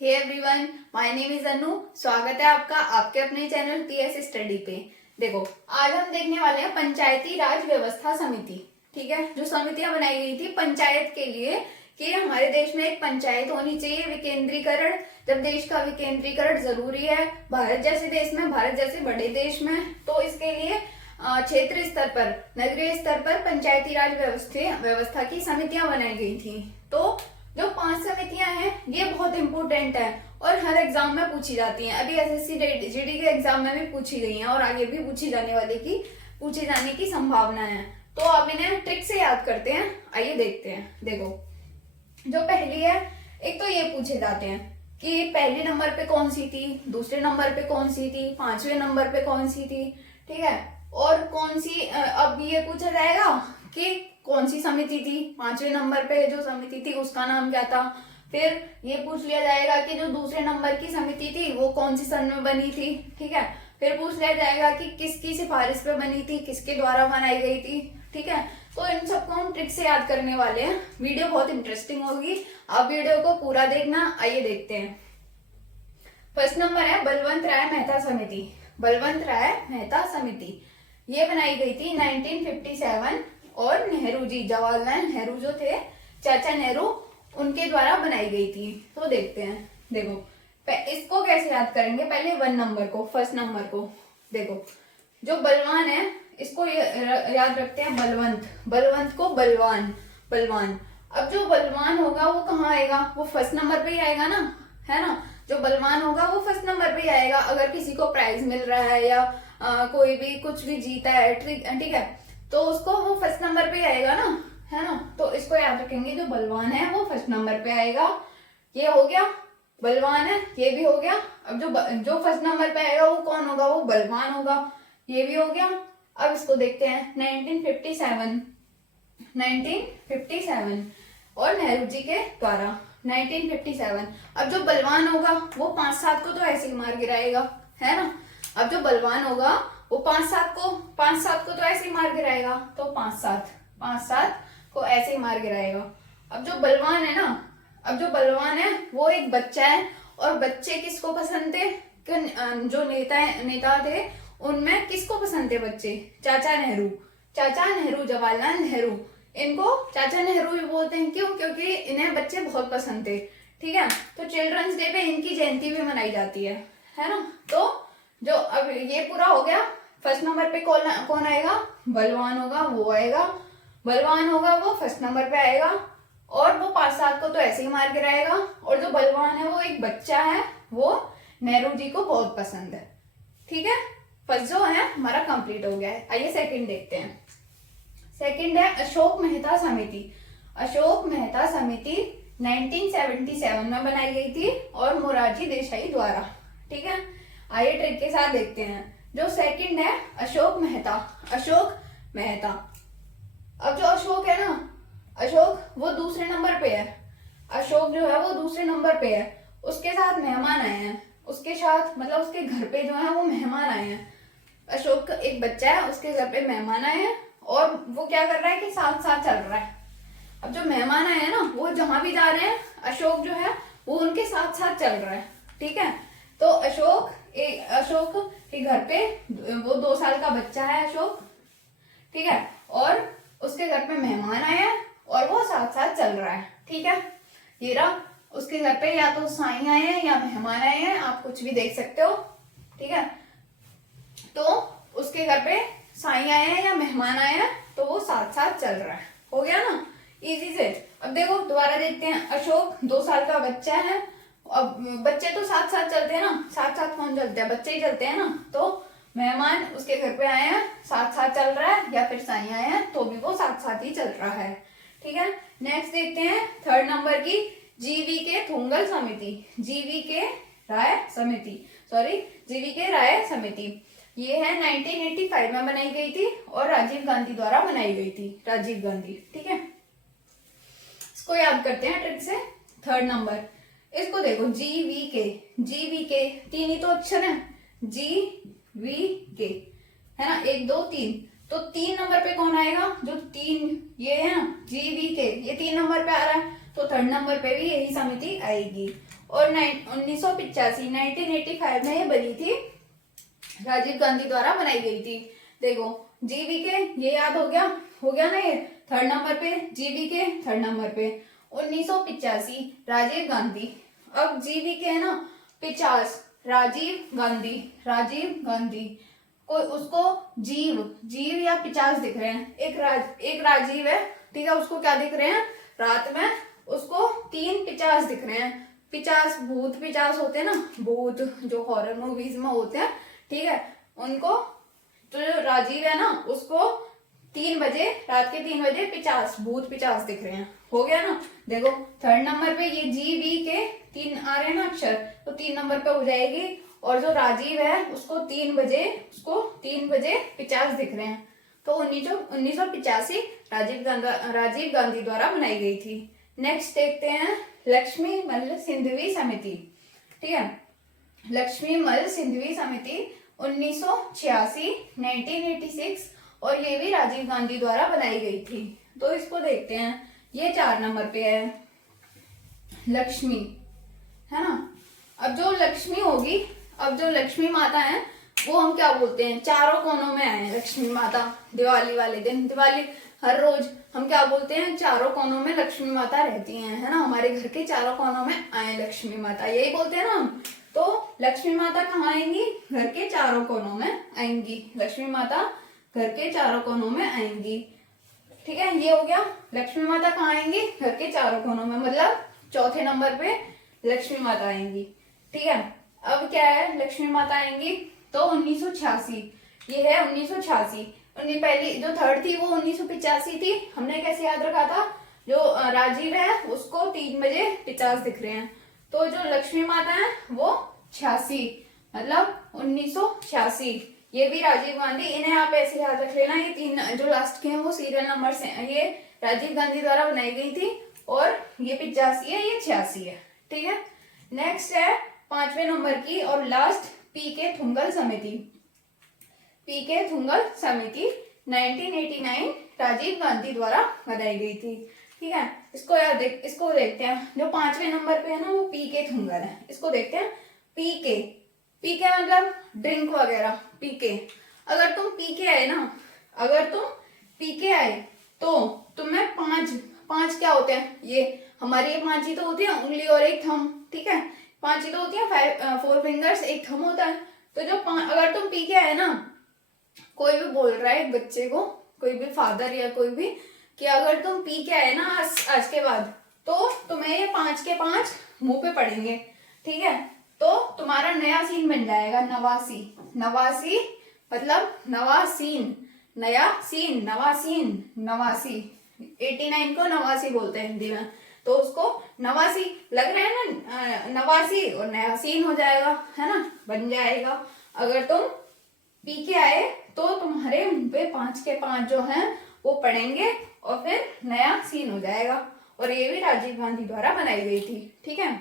Hey everyone, my name is Anu. स्वागत है आपका आपके अपने चैनल पीएस स्टडी पे। देखो, आज हम देखने वाले हैं पंचायती राज व्यवस्था समिति। ठीक है, जो समितियां बनाई गई थी पंचायत के लिए कि हमारे देश में एक पंचायत होनी चाहिए। विकेंद्रीकरण, जब देश का विकेंद्रीकरण जरूरी है भारत जैसे देश में, भारत जैसे बड़े देश में, तो इसके लिए क्षेत्र स्तर पर, नगरीय स्तर पर पंचायती राज व्यवस्था की समितियां बनाई गई थी। तो जो 5 समितियां हैं ये बहुत इंपॉर्टेंट है और हर एग्जाम में पूछी जाती हैं। अभी एसएससी जीडी के एग्जाम में भी पूछी गई हैं और आगे भी पूछी जाने की संभावना है। तो आप इन्हें ट्रिक से याद करते हैं। आइए देखते हैं। देखो, जो पहली है, एक तो ये पूछे जाते हैं कि पहले नंबर पे कौन सी थी, दूसरे नंबर पे कौन सी थी, 5वें नंबर पे कौन सी थी। ठीक है, और कौन सी, अब ये पूछा जाएगा कि कौन सी समिति थी, 5वें नंबर पे जो समिति थी उसका नाम क्या था। फिर ये पूछ लिया जाएगा कि जो दूसरे नंबर की समिति थी वो कौन सी सन में बनी थी। ठीक है, फिर पूछ लिया जाएगा कि किसकी सिफारिश पे बनी थी, किसके द्वारा बनाई गई थी। ठीक है, तो इन सबको हम ट्रिक से याद करने वाले हैं। वीडियो बहुत इंटरेस्टिंग होगी, आप वीडियो को पूरा देखना। आइए देखते हैं। फर्स्ट नंबर है बलवंत राय मेहता समिति। बलवंत राय मेहता समिति ये बनाई गई थी 1957 और नेहरू जी, जवाहरलाल नेहरू जो थे, चाचा नेहरू, उनके द्वारा बनाई गई थी। तो देखते हैं। देखो, इसको कैसे याद करेंगे, पहले 1 नंबर को, फर्स्ट नंबर को। देखो, जो बलवान है इसको याद रखते हैं बलवंत, बलवंत को बलवान, बलवान। अब जो बलवान होगा वो कहाँ आएगा, वो फर्स्ट नंबर पे ही आएगा ना, है ना। जो बलवान होगा वो फर्स्ट नंबर पे ही आएगा। अगर किसी को प्राइज मिल रहा है या कोई भी कुछ भी जीता है, ठीक है, तो उसको वो फर्स्ट नंबर पे आएगा ना, है ना। तो इसको याद रखेंगे, जो बलवान है वो फर्स्ट नंबर पे आएगा। ये हो गया, बलवान है, ये भी हो गया। अब जो फर्स्ट नंबर पे आएगा वो कौन होगा, वो बलवान होगा। ये भी हो गया। अब इसको देखते हैं 1957 और नेहरू जी के द्वारा 1957। अब जो बलवान होगा वो 5-7 को तो ऐसे ही मार गिराएगा, है ना। अब जो बलवान होगा वो 5-7 को तो ऐसे ही मार गिराएगा। तो 5-7 को ऐसे ही मार गिराएगा। अब जो बलवान है ना, अब जो बलवान है वो एक बच्चा है, और बच्चे किसको पसंद थे, जो नेता थे उनमें किसको पसंद थे बच्चे, चाचा नेहरू, जवाहरलाल नेहरू। इनको चाचा नेहरू भी बोलते हैं, क्यों, क्योंकि इन्हें बच्चे बहुत पसंद थे। ठीक है, तो चिल्ड्रंस डे पे इनकी जयंती भी मनाई जाती है ना। तो जो अब ये पूरा हो गया। फर्स्ट नंबर पे कौन आएगा, बलवान होगा, वो आएगा, बलवान होगा वो फर्स्ट नंबर पे आएगा। और वो 5-7 को तो ऐसे ही मार के रहेगा। और जो बलवान है वो एक बच्चा है, वो नेहरू जी को बहुत पसंद है। ठीक है, फर्स्ट जो है हमारा कंप्लीट हो गया है। आइए सेकंड देखते हैं। सेकंड है अशोक मेहता समिति। अशोक मेहता समिति 1977 में बनाई गई थी और मोरारजी देसाई द्वारा। ठीक है, आइए ट्रिक के साथ देखते हैं। जो सेकंड है अशोक मेहता। अब जो अशोक है ना, अशोक वो दूसरे नंबर पे है। अशोक जो है वो दूसरे नंबर पे है। उसके साथ मेहमान आए हैं, उसके साथ मतलब उसके घर पे जो है वो मेहमान आए हैं। अशोक का एक बच्चा है, उसके घर पे मेहमान आए हैं और वो क्या कर रहा है कि साथ साथ चल रहा है। अब जो मेहमान आए हैं ना, वो जहां भी जा रहे हैं अशोक जो है वो उनके साथ साथ चल रहा है। ठीक है, तो अशोक के घर पे वो 2 साल का बच्चा है अशोक। ठीक है, और उसके घर पे मेहमान आए हैं और वो साथ साथ चल रहा है। ठीक है, ये रहा उसके घर पे, या तो साईं आए हैं या मेहमान आए हैं, आप कुछ भी देख सकते हो। ठीक है, तो उसके घर पे साईं आए हैं या मेहमान आए हैं, तो वो साथ साथ चल रहा है। हो गया ना, इजी से। अब देखो दोबारा देखते हैं। अशोक 2 साल का बच्चा है। अब बच्चे तो साथ साथ चलते हैं ना, साथ साथ कौन चलते हैं, बच्चे ही चलते हैं ना। तो मेहमान उसके घर पे आए हैं, साथ साथ चल रहा है, या फिर साईं आए हैं तो भी वो साथ साथ ही चल रहा है। ठीक है, नेक्स्ट देखते हैं थर्ड नंबर की, जीवीके थुंगल समिति। जीवीके राय समिति ये है 1985 में बनाई गई थी और राजीव गांधी द्वारा बनाई गई थी, राजीव गांधी। ठीक है, इसको याद करते हैं ट्रिक से। थर्ड नंबर, इसको देखो, जीवीके 3 ही तो अक्षर है, जीवीके, है ना, 1 2 3। तो 3 नंबर पे कौन आएगा, जो 3 ये है ना, जीवीके, ये 3 नंबर पे आ रहा है, तो थर्ड नंबर पे भी यही समिति आएगी। और 1985 1985 में ये बनी थी, राजीव गांधी द्वारा बनाई गई थी। देखो जीवीके ये याद हो गया ना, ये थर्ड नंबर पे, जीवीके थर्ड नंबर पे। 1985 राजीव गांधी। अब जीवीके है ना 50, राजीव गांधी को उसको जीव या 50 दिख रहे हैं। एक राजीव है, ठीक है, उसको क्या दिख रहे हैं रात में, उसको 3 50 दिख रहे हैं। 50 भूत 50 होते हैं ना, भूत जो हॉरर मूवीज में होते हैं, ठीक है, उनको तो जो राजीव है ना उसको 3 बजे, रात के 3 बजे 50 भूत 50 दिख रहे हैं। हो गया ना। देखो थर्ड नंबर पे ये जीवी के 3 आ रहे हैं ना अक्षर, तो 3 नंबर पे हो जाएगी। और जो राजीव है उसको 3 बजे 50 दिख रहे हैं। तो 1985 राजीव गांधी द्वारा बनाई गई थी। नेक्स्ट देखते हैं लक्ष्मी मल्ल सिंधवी समिति, ठीक है। लक्ष्मी मल्ल सिंधवी समिति 1986 1986, और ये भी राजीव गांधी द्वारा बनाई गई थी। तो इसको देखते हैं, ये 4 नंबर पे है लक्ष्मी, है ना। अब जो लक्ष्मी होगी, अब जो लक्ष्मी माता है वो हम क्या बोलते हैं, चारों कोनों में आए लक्ष्मी माता। दिवाली वाले दिन, दिवाली हर रोज हम क्या बोलते हैं, चारों कोनों में लक्ष्मी माता रहती हैं, है ना, हमारे घर के चारों कोनों में आए लक्ष्मी माता, यही बोलते हैं ना हम। तो लक्ष्मी माता कहाँ आएंगी, घर के चारों कोनों में आएंगी। लक्ष्मी माता घर के चारों कोनों में आएंगी, ठीक है। ये हो गया, लक्ष्मी माता कहाँ आएंगी, घर के चारों कोनों में, मतलब चौथे नंबर पे लक्ष्मी माता आएंगी, ठीक है। अब क्या है, लक्ष्मी माता आएंगी तो 1986, ये है 1986। पहली जो थर्ड थी वो 1985 थी, हमने कैसे याद रखा था, जो राजीव है उसको 3 बजे 50 दिख रहे हैं, तो जो लक्ष्मी माता है वो 86, मतलब 1986। ये भी राजीव गांधी, इन्हें आप ऐसे याद रख लेना, ये 3 जो लास्ट के हैं वो सीरियल नंबर से, ये राजीव गांधी द्वारा बनाई गई थी, और ये 85 है, ये 86 है, ठीक है। नेक्स्ट है 5वें नंबर की और लास्ट, पीके थुंगल समिति। पीके थुंगल समिति 1989 राजीव गांधी द्वारा बनाई गई थी, ठीक है। इसको देखते हैं, जो 5वें नंबर पे है ना वो पीके थुंगल है। इसको देखते हैं, पीके मतलब ड्रिंक वगैरह, पीके। अगर तुम पीके आए तो तुम्हें 5 क्या होते हैं, ये हमारी ये 5 ही तो होती है, उंगली और एक थंब, ठीक है, 5 ही तो होती है, 4 फिंगर्स एक थंब होता है। तो जो अगर तुम पीके आए ना, कोई भी बोल रहा है बच्चे को, कोई भी फादर या कोई भी, कि अगर तुम पी के आए ना आज के बाद, तो तुम्हें ये 5 के 5 मुंह पे पड़ेंगे, ठीक है। तो तुम्हारा नया सीन बन जाएगा, नवासी मतलब नवासीन, नया सीन, नवासी 89 को नवासी बोलते हैं हिंदी में, तो उसको नवासी लग रहा है ना, नवासी और नया सीन हो जाएगा, है ना, बन जाएगा। अगर तुम पी के आए तो तुम्हारे मुंह पे 5 के 5 जो हैं वो पड़ेंगे, और फिर नया सीन हो जाएगा। और ये भी राजीव गांधी द्वारा बनाई गई थी, ठीक है।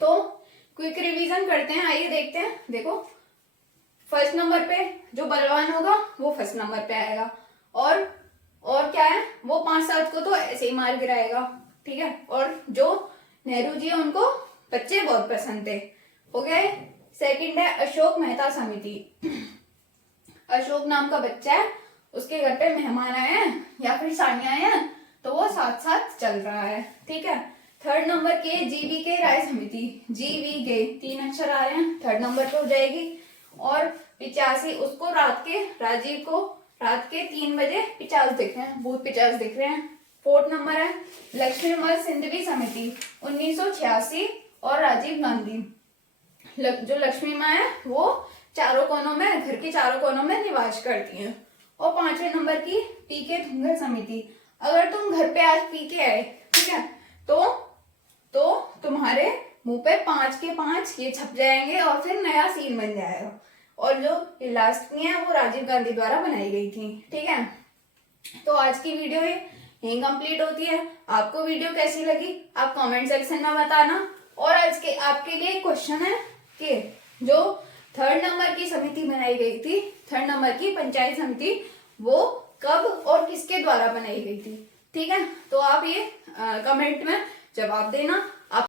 तो क्विक रिवीजन करते हैं, आइए देखते हैं। देखो फर्स्ट नंबर पे जो बलवान होगा वो फर्स्ट नंबर पे आएगा, और क्या है, वो 5-7 को तो ऐसे ही मार गिराएगा, ठीक है। और जो नेहरू जी है उनको बच्चे बहुत पसंद थे, हो गए। सेकंड है अशोक मेहता समिति। अशोक नाम का बच्चा है, उसके घर पे मेहमान आए हैं या फिर सानिया आए हैं, तो वो साथ साथ चल रहा है, ठीक है। थर्ड नंबर के जीवीके राय समिति, जीवीके 3 अक्षर आ रहे हैं, थर्ड नंबर पे हो जाएगी। और 85, उसको राजीव को रात के 3 बजे 50 दिख रहे हैं, भूत 50 दिख रहे हैं। फोर्थ नंबर है लक्ष्मी मल्ल सिंधवी समिति 1986 और राजीव गांधी। जो लक्ष्मी माँ है वो चारों कोनों में, घर के चारों कोनों में निवास करती हैं। और 5वें नंबर की पीके थुंगल समिति, अगर तुम घर पे आज पी के आए, ठीक है, तो तुम्हारे मुंह पे 5 के 5 ये छप जाएंगे और फिर नया सीन बन जाएगा। और जो लास्ट में है वो राजीव गांधी द्वारा बनाई गई थी, ठीक है। तो आज की वीडियो यही कंप्लीट होती है। आपको वीडियो कैसी लगी आप कमेंट सेक्शन में बताना। और आज के आपके लिए क्वेश्चन है कि जो थर्ड नंबर की समिति बनाई गई थी, थर्ड नंबर की पंचायत समिति, वो कब और किसके द्वारा बनाई गई थी, ठीक है। तो आप ये कमेंट में जवाब देना। आप